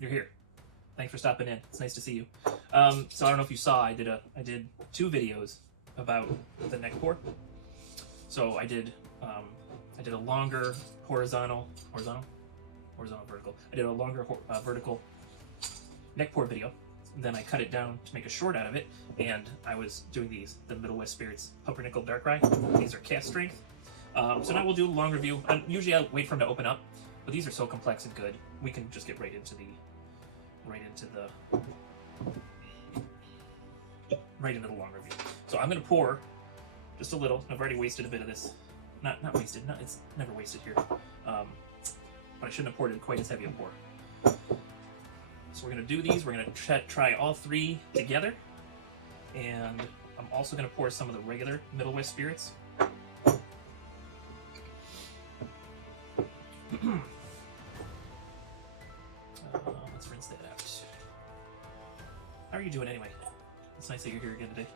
you're here. Thanks for stopping in. It's nice to see you. So I don't know if you saw, I did 2 videos about the neck pour. So I did a longer vertical. I did a longer vertical neck pour video. Then I cut it down to make a short out of it, and I was doing the Middlewest Spirits Pumpernickel Dark Rye. These are cast strength. So now we'll do a long review. Usually I'll wait for them to open up, but these are so complex and good, we can just get right into the long review. So I'm gonna pour just a little. I've already wasted a bit of this. Not wasted. It's never wasted here. But I shouldn't have poured it quite as heavy a pour. So we're gonna do these. We're gonna try all 3 together, and I'm also gonna pour some of the regular Middlewest spirits. Let's rinse that out. How are you doing anyway? It's nice that you're here again today.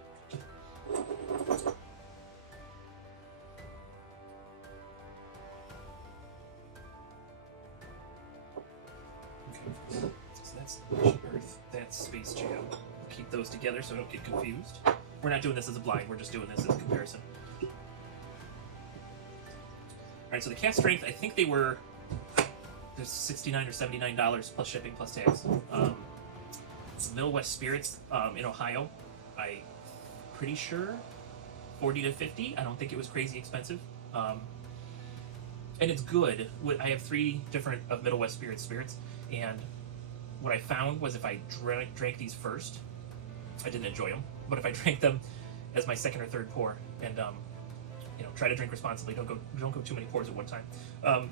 Okay, so that's Earth, that's Space Jam. Keep those together so I don't get confused. We're not doing this as a blind, we're just doing this as a comparison. Alright, so the cast strength, I think they were there's $69 or $79 plus shipping plus tax. Middlewest Spirits in Ohio, I'm pretty sure $40 to $50. I don't think it was crazy expensive, and it's good. I have 3 different of Middlewest spirits, and what I found was if I drank these first, I didn't enjoy them. But if I drank them as my second or third pour, and try to drink responsibly, don't go too many pours at one time. I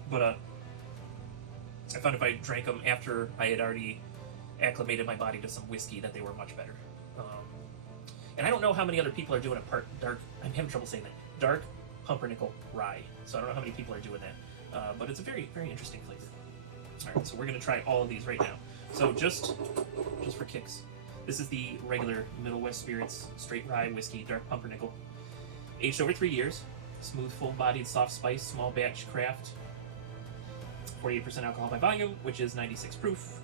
found if I drank them after I had already acclimated my body to some whiskey, that they were much better. And I don't know how many other people are doing a dark. I'm having trouble saying that. Dark Pumpernickel Rye. So I don't know how many people are doing that. But it's a very, very interesting flavor. All right, so we're gonna try all of these right now. So just for kicks, this is the regular Middlewest Spirits Straight Rye Whiskey Dark Pumpernickel, aged over 3 years. Smooth, full-bodied, soft spice, small batch craft. 48% alcohol by volume, which is 96 proof.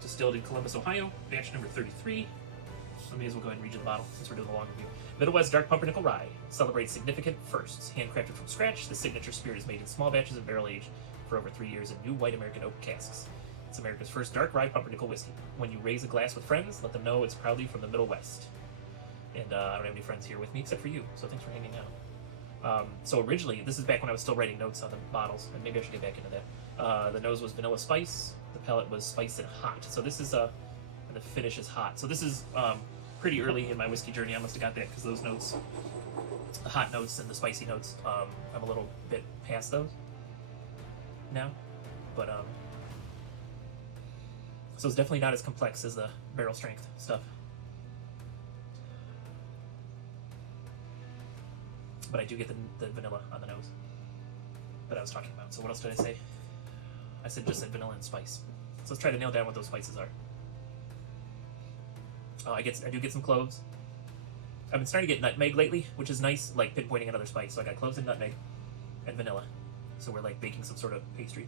Distilled in Columbus, Ohio, batch number 33. I may as well go ahead and read you the bottle since we're doing the long review. Middlewest Dark Pumpernickel Rye celebrates significant firsts. Handcrafted from scratch, the signature spirit is made in small batches and barrel aged for over 3 years in new white American oak casks. It's America's first dark rye pumpernickel whiskey. When you raise a glass with friends, let them know it's proudly from the Middle West. And I don't have any friends here with me except for you, so thanks for hanging out. So originally, this is back when I was still writing notes on the bottles, and maybe I should get back into that. The nose was vanilla spice, the palate was spice and hot. So this is, and the finish is hot. So this is pretty early in my whiskey journey. I must have got that because those notes, the hot notes and the spicy notes, I'm a little bit past those now. But, so it's definitely not as complex as the barrel strength stuff. But I do get the vanilla on the nose that I was talking about. So what else did I say? I just said vanilla and spice. So let's try to nail down what those spices are. I do get some cloves. I've been starting to get nutmeg lately, which is nice, like pinpointing another spice. So I got cloves and nutmeg and vanilla. So we're like baking some sort of pastry.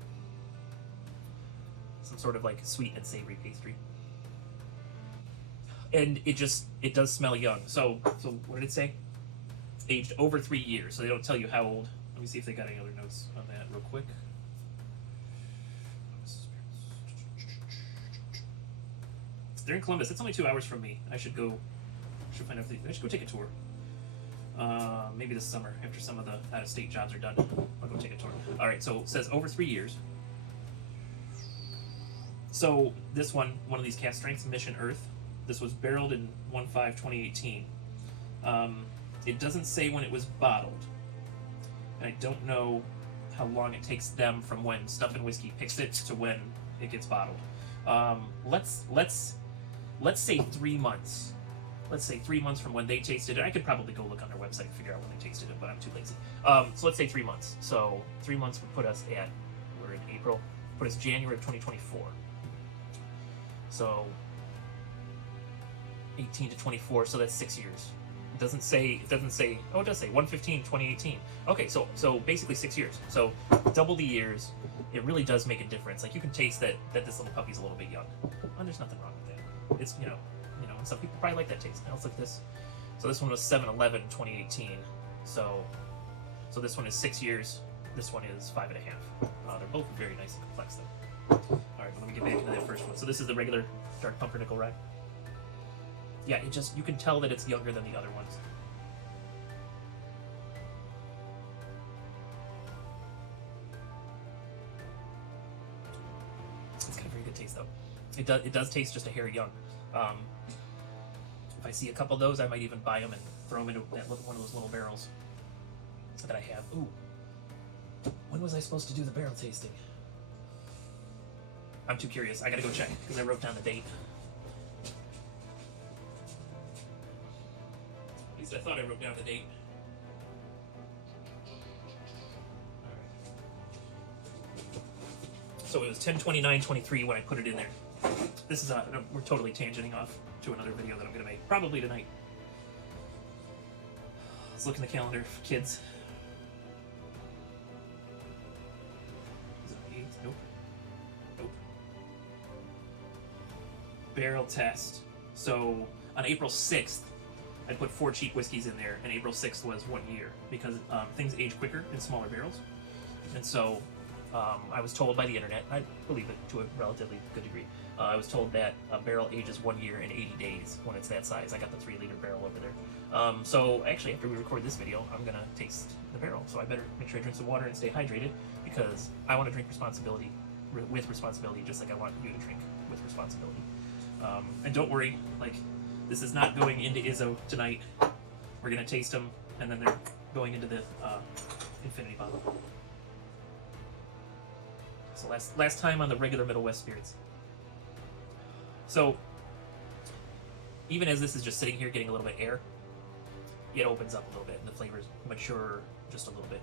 Some sort of like sweet and savory pastry. And it does smell young. So what did it say? Aged over 3 years, so they don't tell you how old. Let me see if they got any other notes on that real quick. They're in Columbus. It's only 2 hours from me. I should go find out I should go take a tour. Maybe this summer, after some of the out-of-state jobs are done, I'll go take a tour. All right, so it says over 3 years. So this one of these cast strengths, Mission Earth. This was barreled in 1/5/2018. It doesn't say when it was bottled, and I don't know how long it takes them from when Stuff and Whiskey picks it to when it gets bottled. Let's say 3 months. Let's say 3 months from when they tasted it. I could probably go look on their website and figure out when they tasted it, but I'm too lazy. So let's say 3 months. So 3 months would put us at, we're in April, put us January of 2024. So 18 to 24, so that's 6 years. It doesn't say, oh, it does say 1/15/2018. Okay, so basically 6 years. So double the years, it really does make a difference. Like you can taste that this little puppy's a little bit young. And there's nothing wrong with that. It's and some people probably like that taste. Now let's look at this. So this one was 7/11/2018. So this one is 6 years. This one is 5.5. They're both very nice and complex though. All right, let me get back into that first one. So this is the regular dark pumpernickel rye. Yeah, you can tell that it's younger than the other ones. It's got a very good taste though. It does taste just a hair young. If I see a couple of those, I might even buy them and throw them into one of those little barrels that I have. Ooh, when was I supposed to do the barrel tasting? I'm too curious. I gotta go check because I wrote down the date. At least I thought I wrote down the date. So it was 10/29/23 when I put it in there. This is we're totally tangenting off to another video that I'm gonna make probably tonight. Let's look in the calendar, kids. Is it the 8th? Nope. Nope. Barrel test. So on April 6th, I put 4 cheap whiskeys in there, and April 6th was 1 year because things age quicker in smaller barrels, and so. I was told by the internet, I believe it to a relatively good degree, I was told that a barrel ages 1 year and 80 days when it's that size. I got the 3-liter barrel over there. So actually, after we record this video, I'm going to taste the barrel. So I better make sure I drink some water and stay hydrated because I want to drink with responsibility, just like I want you to drink with responsibility. And don't worry, like, this is not going into Izzo tonight. We're going to taste them, and then they're going into the infinity bottle. So last time on the regular Middlewest spirits. So even as this is just sitting here getting a little bit air, it opens up a little bit and the flavors mature just a little bit.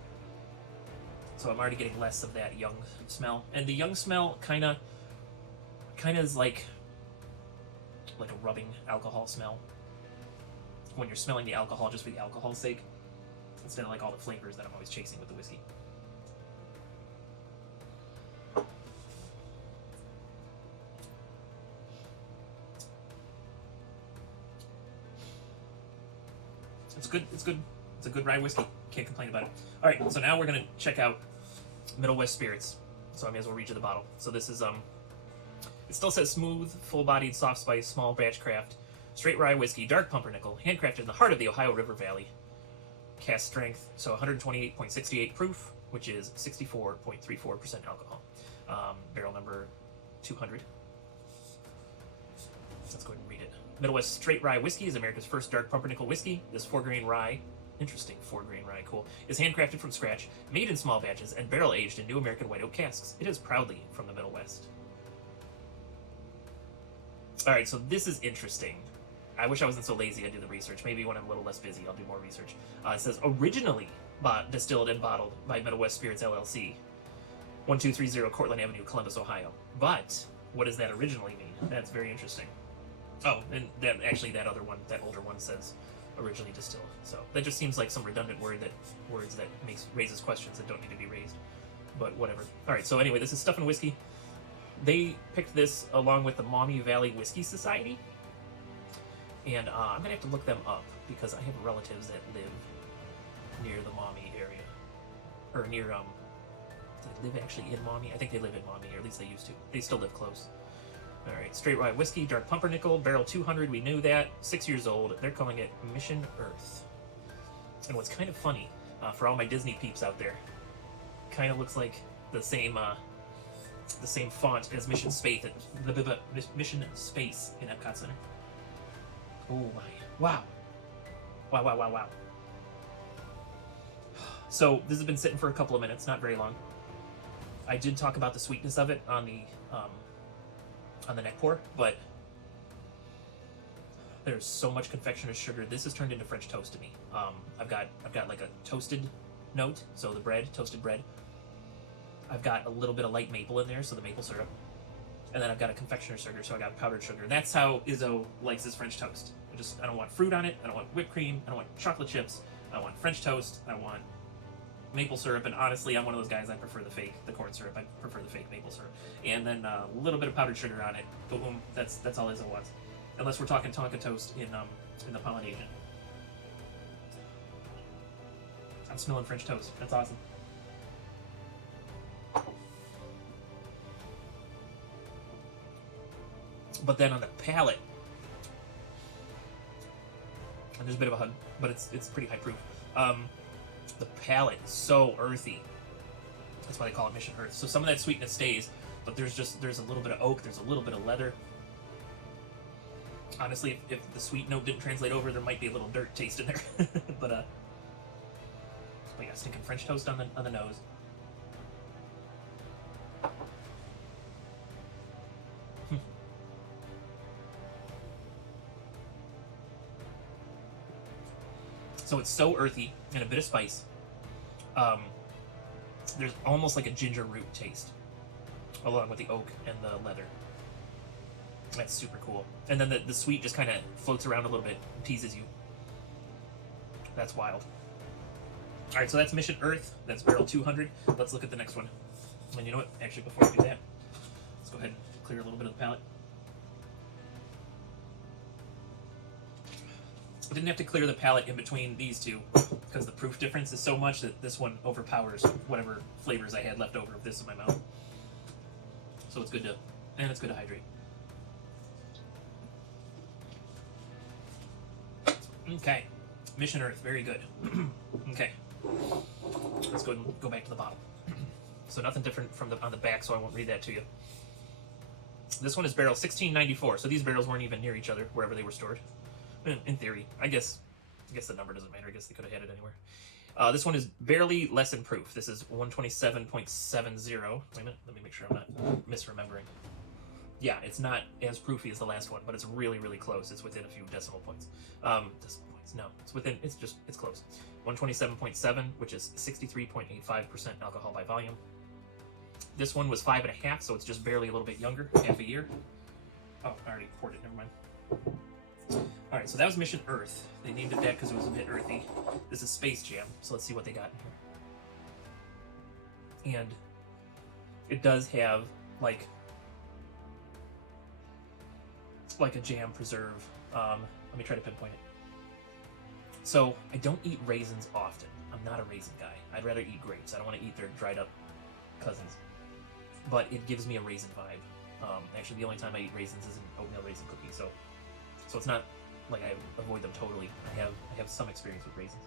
So I'm already getting less of that young smell, and the young smell kind of is like a rubbing alcohol smell. When you're smelling the alcohol just for the alcohol's sake, instead of like all the flavors that I'm always chasing with the whiskey. It's good. It's good. It's a good rye whiskey. Can't complain about it. All right, so now we're gonna check out Middlewest spirits. So I may as well read you the bottle. So this is it still says smooth, full-bodied, soft spice, small batch craft, straight rye whiskey, dark pumpernickel, handcrafted in the heart of the Ohio River Valley. Cask strength, so 128.68 proof, which is 64.34% alcohol. Barrel number 200. Let's go ahead and read it. Middlewest Straight Rye Whiskey is America's first dark pumpernickel whiskey. This 4-grain rye, interesting, 4-grain rye, cool, is handcrafted from scratch, made in small batches, and barrel-aged in new American white oak casks. It is proudly from the Middlewest. All right, so this is interesting. I wish I wasn't so lazy to do the research. Maybe when I'm a little less busy, I'll do more research. It says, originally distilled and bottled by Middlewest Spirits, LLC, 1230 Cortland Avenue, Columbus, Ohio. But what does that originally mean? That's very interesting. Oh, and that other one, that older one, says originally distilled. So that just seems like some redundant words that raises questions that don't need to be raised. But whatever. All right. So anyway, this is Stuff and Whiskey. They picked this along with the Maumee Valley Whiskey Society, and I'm gonna have to look them up because I have relatives that live near the Maumee area, or near they live actually in Maumee. I think they live in Maumee, or at least they used to. They still live close. All right, straight rye whiskey, dark pumpernickel, barrel 200. We knew that. 6 years old. They're calling it Mission Earth. And what's kind of funny for all my Disney peeps out there, kind of looks like the same font as Mission Space Mission Space in Epcot Center. Oh my! Wow! Wow! Wow! Wow! Wow! So this has been sitting for a couple of minutes, not very long. I did talk about the sweetness of it on the neck pour, but there's so much confectioner's sugar. This has turned into French toast to me. I've got like a toasted note, so the bread, toasted bread. I've got a little bit of light maple in there, so the maple syrup, and then I've got a confectioner's sugar, so I got powdered sugar. And that's how Izzo likes his French toast. I don't want fruit on it. I don't want whipped cream. I don't want chocolate chips. I want French toast. I want maple syrup, and honestly, I'm one of those guys. I prefer the corn syrup. I prefer the fake maple syrup, and then a little bit of powdered sugar on it. Boom. That's all Izzo wants, unless we're talking Tonka toast in the Polynesian. I'm smelling French toast. That's awesome. But then on the palate, and there's a bit of a hug, but it's pretty high proof. The palate is so earthy. That's why they call it Mission Earth. So some of that sweetness stays, but there's a little bit of oak, there's a little bit of leather. Honestly, if the sweet note didn't translate over, there might be a little dirt taste in there. but yeah, stinking French toast on the nose. So it's so earthy and a bit of spice. There's almost like a ginger root taste, along with the oak and the leather. That's super cool. And then the sweet just kind of floats around a little bit, and teases you. That's wild. All right, so that's Mission Earth. That's barrel 200. Let's look at the next one. And you know what? Actually, before we do that, let's go ahead and clear a little bit of the palate. I didn't have to clear the palate in between these two because the proof difference is so much that this one overpowers whatever flavors I had left over of this in my mouth. So it's good to hydrate. Okay, Mission Earth, very good. Okay, let's go back to the bottle. So nothing different from on the back, so I won't read that to you. This one is barrel 1694, so these barrels weren't even near each other wherever they were stored. In theory, I guess the number doesn't matter. I guess they could have had it anywhere. This one is barely less in proof. This is 127.70. Wait a minute, let me make sure I'm not misremembering. Yeah, it's not as proofy as the last one, but it's really, really close. It's within a few decimal points. No, it's close. 127.7, which is 63.85% alcohol by volume. This one was 5.5, so it's just barely a little bit younger, half a year. Oh, I already poured it, never mind. Alright, so that was Mission Earth. They named it that because it was a bit earthy. This is Space Jam, so let's see what they got in here. And it does have, like a jam preserve. Let me try to pinpoint it. So, I don't eat raisins often. I'm not a raisin guy. I'd rather eat grapes. I don't want to eat their dried up cousins. But it gives me a raisin vibe. Actually, the only time I eat raisins is an oatmeal raisin cookie, so it's not like I avoid them totally. I have some experience with raisins.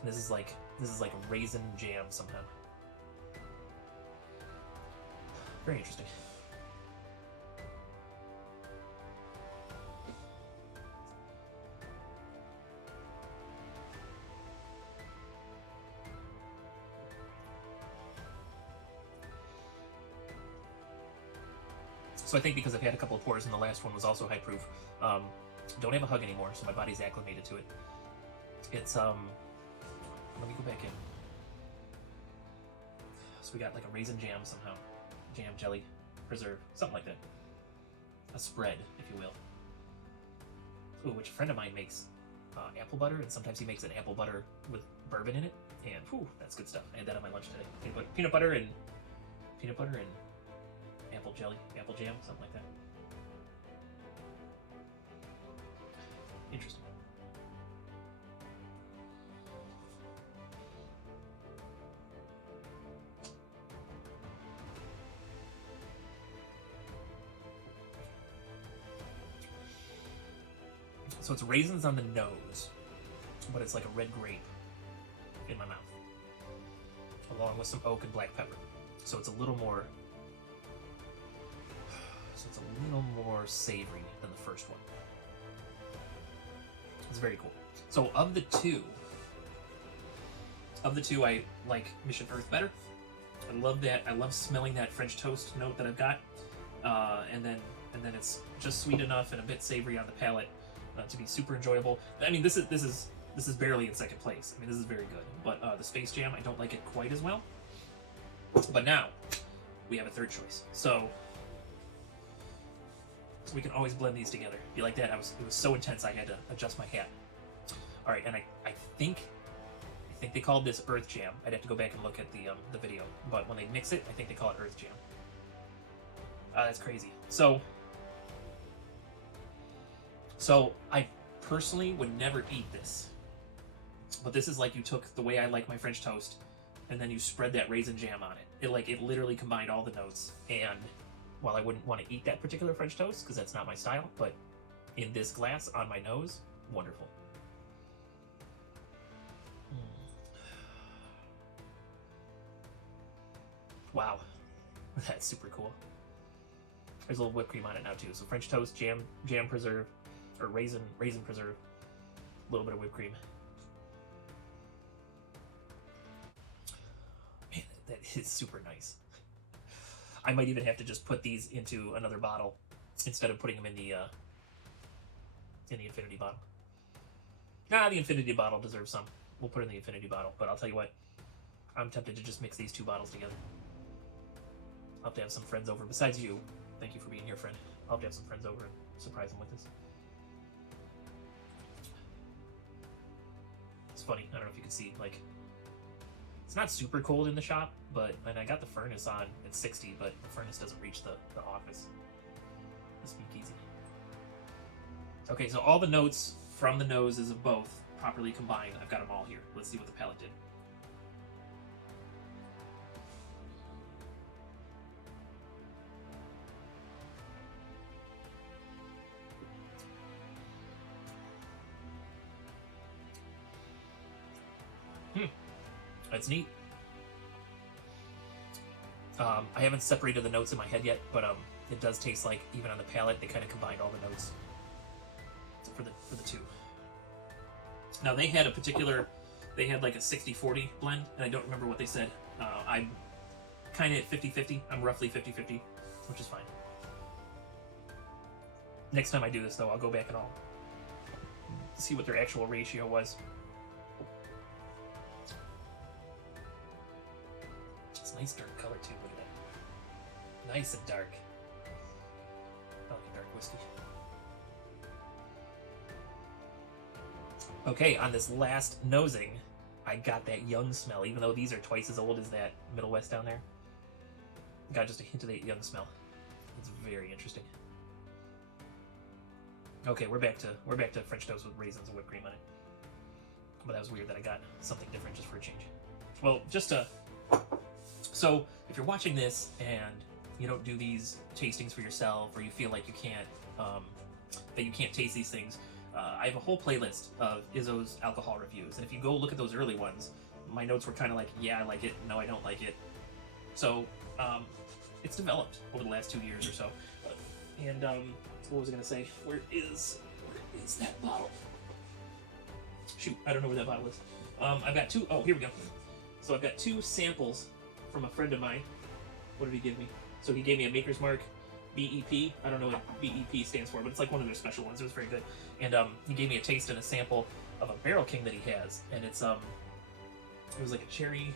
And this is like a raisin jam somehow. Very interesting. So I think because I've had a couple of pours and the last one was also high proof, don't have a hug anymore, so my body's acclimated to it. It's, let me go back in. So we got like a raisin jam somehow. Jam, jelly, preserve, something like that. A spread, if you will. Ooh, which a friend of mine makes apple butter, and sometimes he makes an apple butter with bourbon in it, and whew, that's good stuff. I had that on my lunch today. Peanut butter and apple jelly, apple jam, something like that. Interesting. So it's raisins on the nose, but it's like a red grape in my mouth, along with some oak and black pepper. So it's a little more savory than the first one. It's very cool. So of the two, I like Mission Earth better. I love that. I love smelling that French toast note that I've got, and then it's just sweet enough and a bit savory on the palate to be super enjoyable. I mean, this is barely in second place. I mean, this is very good. But the Space Jam, I don't like it quite as well. But now we have a third choice. So we can always blend these together. Be like that. It was so intense I had to adjust my hat. All right, and I think think they called this Earth Jam. I'd have to go back and look at the video. But when they mix it, I think they call it Earth Jam. That's crazy. So I personally would never eat this. But this is like you took the way I like my French toast, and then you spread that raisin jam on it. It literally combined all the notes. And while I wouldn't want to eat that particular French toast, because that's not my style, but in this glass on my nose, wonderful. Wow, that's super cool. There's a little whipped cream on it now too. So French toast, jam preserve, or raisin preserve, a little bit of whipped cream. Man, that is super nice. I might even have to just put these into another bottle instead of putting them in the infinity bottle. Nah, the infinity bottle deserves some. We'll put it in the infinity bottle, but I'll tell you what, I'm tempted to just mix these two bottles together. I'll have to have some friends over. Besides you, thank you for being here, friend. I'll have to have some friends over and surprise them with this. It's funny. I don't know if you can see, like, it's not super cold in the shop, and I got the furnace on at 60, but the furnace doesn't reach the office. The speakeasy. Okay, so all the notes from the noses of both properly combined. I've got them all here. Let's see what the palate did. That's neat. I haven't separated the notes in my head yet, but it does taste like, even on the palate, they kind of combined all the notes for the two. Now they had like a 60-40 blend, and I don't remember what they said. I'm kind of at 50-50. I'm roughly 50-50, which is fine. Next time I do this, though, I'll go back and I'll see what their actual ratio was. It's a nice dark color, too. Look at that. Nice and dark. I like dark whiskey. Okay, on this last nosing, I got that young smell, even though these are twice as old as that Middlewest down there. Got just a hint of that young smell. It's very interesting. Okay, we're back to French toast with raisins and whipped cream on it. But that was weird that I got something different just for a change. Well, so if you're watching this and you don't do these tastings for yourself, or you feel like you can't that you can't taste these things, I have a whole playlist of Izzo's alcohol reviews, and if you go look at those early ones, my notes were kind of like, yeah, I like it, no, I don't like it. So it's developed over the last 2 years or so. And what was I gonna say? Where is that bottle? Shoot, I don't know where that bottle is. I've got two. Oh, here we go. So I've got two samples from a friend of mine. What did he give me? So he gave me a Maker's Mark BEP. I don't know what BEP stands for, but it's like one of their special ones. It was very good. And he gave me a taste and a sample of a Barrel King that he has, and it was like a cherry,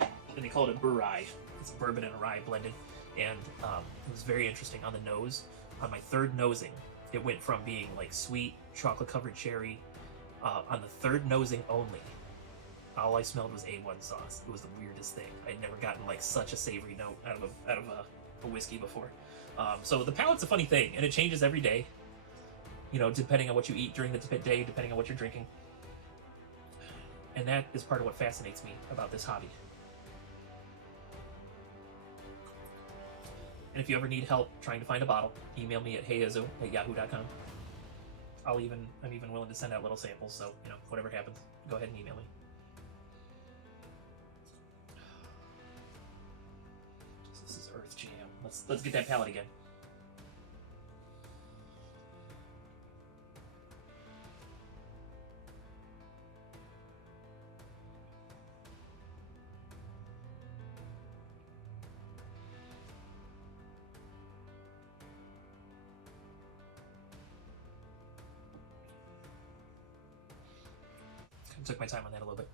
and they call it a Burrye. It's bourbon and a rye blended, and it was very interesting on the nose. On my third nosing, it went from being like sweet chocolate covered cherry. On the third nosing only, all I smelled was A1 sauce. It was the weirdest thing. I'd never gotten like such a savory note out of a whiskey before. So the palate's a funny thing, and it changes every day. You know, depending on what you eat during the day, depending on what you're drinking. And that is part of what fascinates me about this hobby. And if you ever need help trying to find a bottle, email me at heyizzo@yahoo.com. I'm even willing to send out little samples, so, you know, whatever happens, go ahead and email me. So this is Earth Jam. Let's get that palate again. Took my time on that a little bit.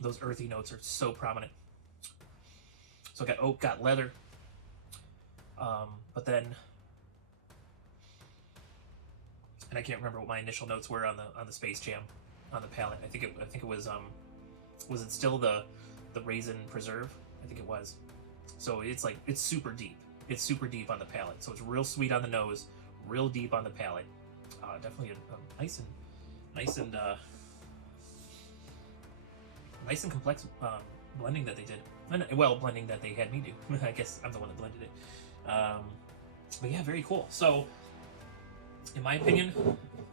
Those earthy notes are so prominent. So I got oak, got leather, but then, and I can't remember what my initial notes were on the Space Jam. on the palate. I think it was it still the raisin preserve? I think it was. So it's like, it's super deep. It's super deep on the palate. So it's real sweet on the nose, real deep on the palate. Definitely a nice and complex blending that they did. Well, blending that they had me do. I guess I'm the one that blended it. But yeah, very cool. So, in my opinion,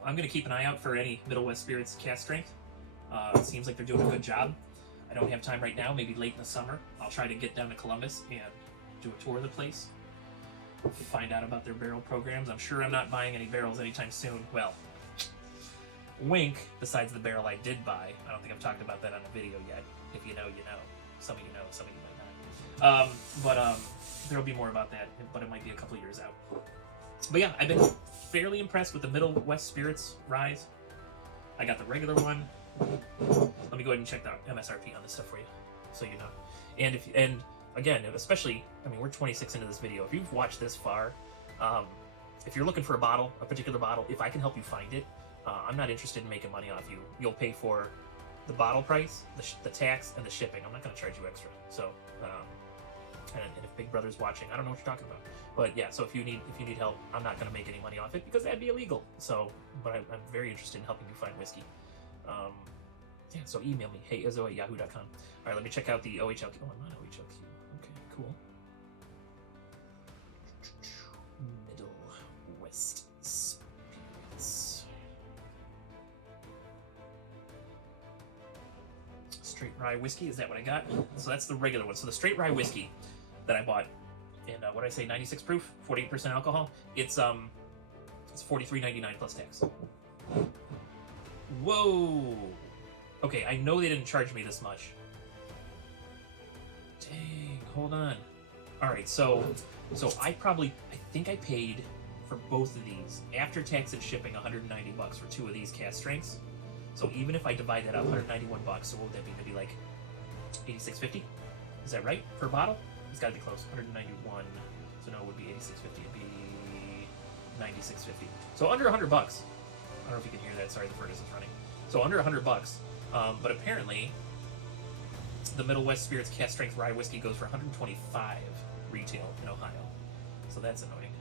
I'm going to keep an eye out for any Middlewest Spirits cask strength. It seems like they're doing a good job. I don't have time right now, maybe late in the summer. I'll try to get down to Columbus and do a tour of the place. Find out about their barrel programs. I'm sure I'm not buying any barrels anytime soon. Well, wink, besides the barrel I did buy. I don't think I've talked about that on a video yet. If you know, you know. Some of you know, some of you might not. But there'll be more about that, but it might be a couple years out. But yeah, I've been fairly impressed with the Middlewest Spirits Rise. I got the regular one. Let me go ahead and check the MSRP on this stuff for you, so you know. And again, especially, I mean, we're 26 into this video. If you've watched this far, if you're looking for a bottle, a particular bottle, if I can help you find it, I'm not interested in making money off you. You'll pay for the bottle price, the tax, and the shipping. I'm not going to charge you extra. So, and if Big Brother's watching, I don't know what you're talking about. But yeah, so if you need help, I'm not going to make any money off it because that'd be illegal. So, but I'm very interested in helping you find whiskey. Yeah, so email me, heyizzo@yahoo.com. All right, let me check out the OHLQ. Oh, I'm on OHLQ. Okay, cool. Middlewest Spirits. Straight rye whiskey, is that what I got? So that's the regular one. So the straight rye whiskey that I bought, and what did I say, 96 proof, 48% alcohol. It's $43.99 plus tax. Whoa. Okay, I know they didn't charge me this much. Dang, hold on. All right, so I think I paid for both of these after tax and shipping $190 for two of these cask strengths. So even if I divide that up, $191. So what would that be? Maybe like $86.50. Is that right for a bottle? It's got to be close. 191. So no, it would be $86.50. It'd be $96.50. So under $100. I don't know if you can hear that. Sorry, the furnace is running. So under $100. But apparently, the Middlewest Spirits cask strength rye whiskey goes for $125 retail in Ohio. So that's annoying.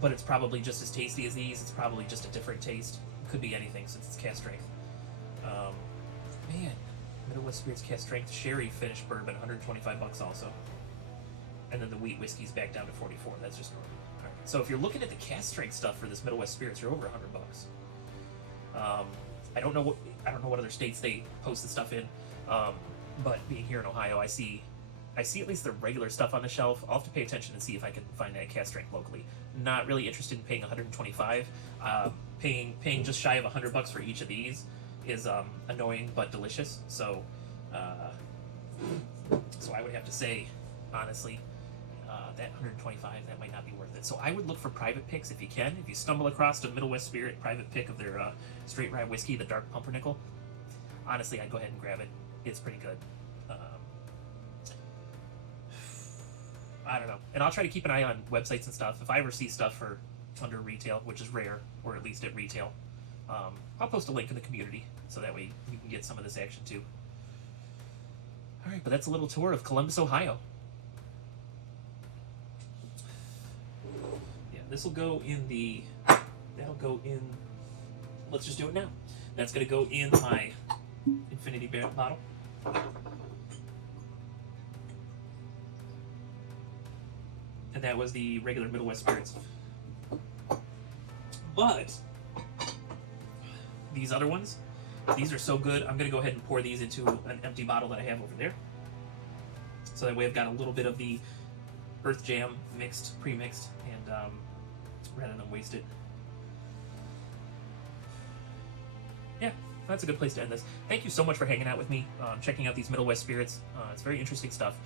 But it's probably just as tasty as these. It's probably just a different taste. It could be anything since it's cask strength. Man, Middlewest Spirits cask strength sherry finished bourbon, $125 also. And then the wheat whiskey's back down to $44. That's just normal. All right. So if you're looking at the cask strength stuff for this Middlewest Spirits, you're over $100. I don't know what other states they post the stuff in, but being here in Ohio, I see at least the regular stuff on the shelf. I'll have to pay attention and see if I can find that cask strength locally. Not really interested in paying $125. Paying just shy of $100 for each of these is annoying but delicious. So I would have to say, honestly, that $125, that might not be worth it. So I would look for private picks if you can. If you stumble across a Middlewest Spirit private pick of their straight rye whiskey, the dark pumpernickel, honestly, I'd go ahead and grab it. It's pretty good. I don't know. And I'll try to keep an eye on websites and stuff. If I ever see stuff for under retail, which is rare, or at least at retail, I'll post a link in the community so that way you can get some of this action too. All right, but that's a little tour of Columbus, Ohio. Yeah, this will go in the, that'll go in, let's just do it now. That's going to go in my Infinity bottle. And that was the regular Middlewest Spirits. But these other ones, these are so good, I'm going to go ahead and pour these into an empty bottle that I have over there. So that way I've got a little bit of the Earth Jam mixed, pre-mixed, and rather than waste it. Yeah, that's a good place to end this. Thank you so much for hanging out with me, checking out these Middlewest Spirits. It's very interesting stuff.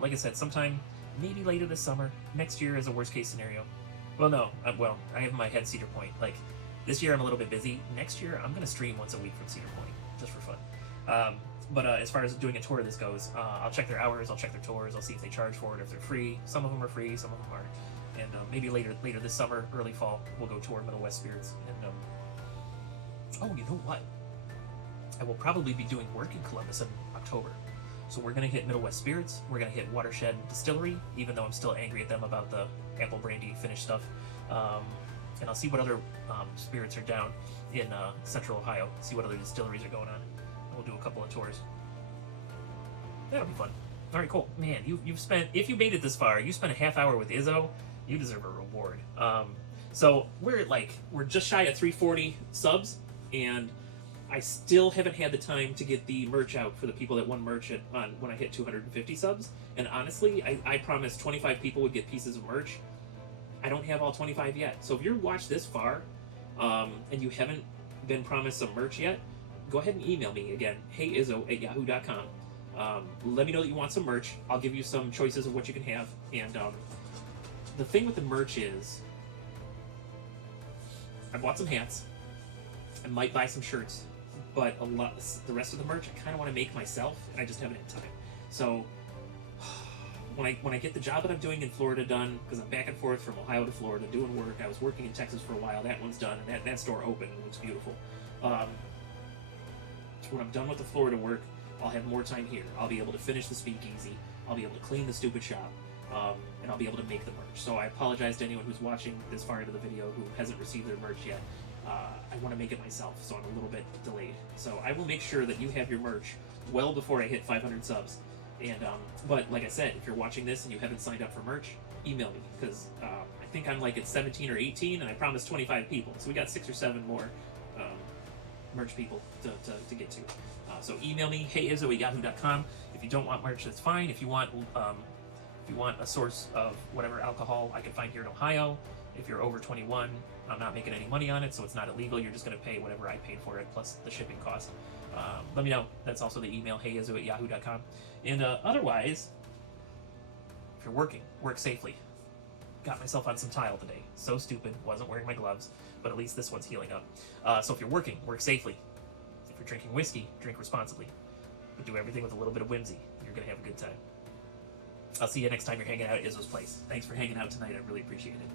Like I said, sometime maybe later this summer. Next year is a worst case scenario. Well, no. I have my head Cedar Point. Like, this year I'm a little bit busy. Next year I'm going to stream once a week from Cedar Point, just for fun. But as far as doing a tour of this goes, I'll check their hours, I'll check their tours, I'll see if they charge for it, if they're free. Some of them are free, some of them aren't. and maybe later this summer, early fall, we'll go tour Middlewest Spirits. And oh, you know what? I will probably be doing work in Columbus in October. So we're going to hit Middlewest Spirits, we're going to hit Watershed Distillery, even though I'm still angry at them about the apple brandy finish stuff. And I'll see what other spirits are down in Central Ohio, see what other distilleries are going on. We'll do a couple of tours. That'll be fun. All right, cool. Man, you've spent, if you made it this far, you spent a half hour with Izzo, you deserve a reward. So we're just shy of 340 subs, and I still haven't had the time to get the merch out for the people that won merch when I hit 250 subs. And honestly, I promised 25 people would get pieces of merch. I don't have all 25 yet. So if you're watched this far, and you haven't been promised some merch yet, go ahead and email me again, heyizzo@yahoo.com. Let me know that you want some merch. I'll give you some choices of what you can have. And the thing with the merch is, I bought some hats. I might buy some shirts, but the rest of the merch I kind of want to make myself, and I just haven't had time. So when I get the job that I'm doing in Florida done, because I'm back and forth from Ohio to Florida doing work. I was working in Texas for a while. That one's done, and that store open and looks beautiful. When I'm done with the Florida work, I'll have more time here. I'll be able to finish the speakeasy. I'll be able to clean the stupid shop, and I'll be able to make the merch. So I apologize to anyone who's watching this far into the video who hasn't received their merch yet. I want to make it myself, so I'm a little bit delayed. So I will make sure that you have your merch well before I hit 500 subs. And but like I said, if you're watching this and you haven't signed up for merch, email me, because I think I'm like at 17 or 18, and I promised 25 people. So we got 6 or 7 more merch people to get to. So email me, heyizzo@yahoo.com. If you don't want merch, that's fine. If you want a source of whatever alcohol I can find here in Ohio, if you're over 21, I'm not making any money on it, so it's not illegal. You're just going to pay whatever I paid for it, plus the shipping cost. Let me know. That's also the email, heyizzo@yahoo.com. And otherwise, if you're working, work safely. Got myself on some tile today. So stupid. Wasn't wearing my gloves, but at least this one's healing up. So if you're working, work safely. If you're drinking whiskey, drink responsibly. But do everything with a little bit of whimsy. You're going to have a good time. I'll see you next time you're hanging out at Izzo's place. Thanks for hanging out tonight. I really appreciate it.